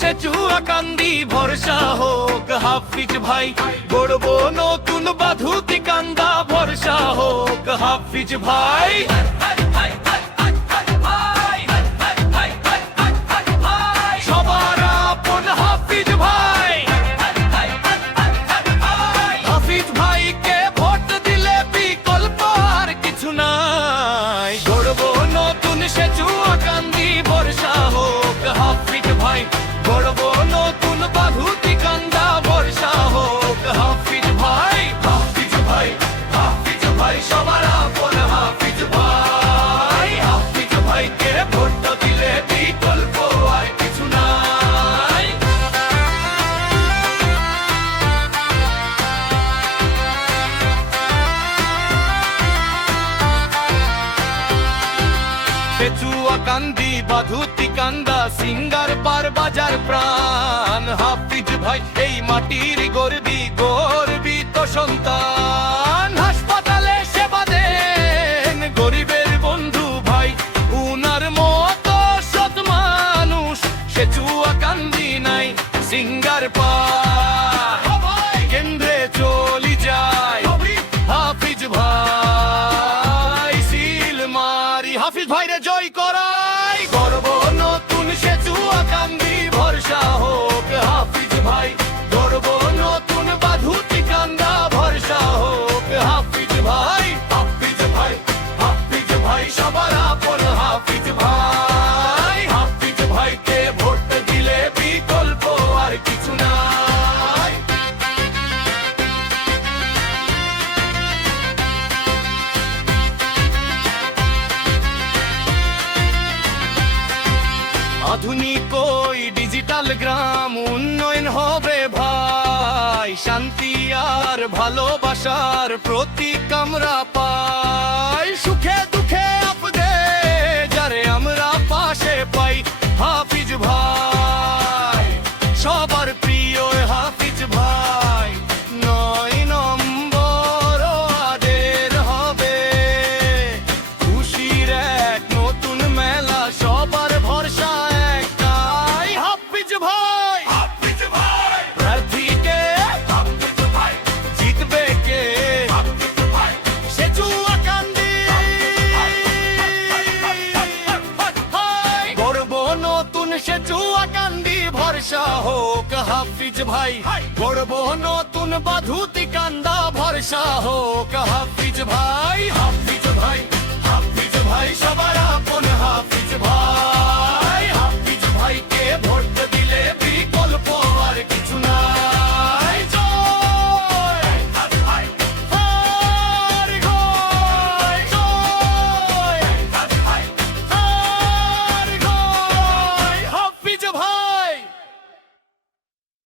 সে চুয়াকান্দি ভরসা হোক হাফিজ ভাই, গড়ব নতুন বাধুতি কান্দা ভরসা হোক হাফিজ ভাই। সবার আপন হাফিজ ভাই, হাফিজ ভাইকে ভোট দিলে বিকল্প আর কিছু নাই। গড়ব নতুন সে চুয়াকান্দি ভরসা হোক হাফিজ ভাই, গড়ব নতুন বাধুতি কান্দা ভরসা হোক হাফিজ ভাই। হাফিজ ভাই, হাফিজ ভাই, সবার আপন হাফিজ ভাই, হাফিজ ভাইকে ভোট দিলে বিকল্প আর কিছু নাই। চুয়াকান্দি বাধুতি কান্দা সিঙ্গার পার বাজার প্রাণ হাফিজ ভাই, এই মাটির গর্বিত সন্তান। হাসপাতালে সেবা দেন গরিবের বন্ধু ভাই, উনার মতো সৎ মানুষ সে চুয়াকান্দি নাই। সিঙ্গার পার কেন্দ্রে চলি যায় হাফিজ ভাই, সিল মারি হাফিজ ভাইরে জয় করাই। গর্ব নতুন সে চুয়াকান্দি ভরসা হোক হাফিজ ভাই, গর্ব নতুন বাধুতি কান্দা ভরসা হোক হাফিজ ভাই। হাফিজ ভাই, হাফিজ ভাই, সবার আপন হাফিজ ভাই, হাফিজ ভাইকে ভোট দিলে বিকল্প আর কিছু নাই। আধুনিক ওই ডিজিটাল গ্রাম উন্নয়ন হবে ভাই, শান্তি আর ভালোবাসার প্রতীক আমরা পাই। সুখে দুঃখে আপদে যারে আমরা পাশে পাই হাফিজ ভাই, সবার প্রিয় হাফিজ ভাই। 9 নম্বর ওয়ার্ডের হবে খুশির এক নতুন মেলা, সবার ভরসা একটাই হাফিজ ভাই। হাফিজ ভাই, প্রার্থীকে হাফিজ ভাই, জিতবে কে হাফিজ ভাই, সে চুয়াকান্দি। গর্ব নতুন সে চুয়াকান্দি ভরসা হোক হাফিজ ভাই, গর্ব নতুন বাধুতি কান্দা ভরসা হোক হাফিজ ভাই। হাফিজ ভাই।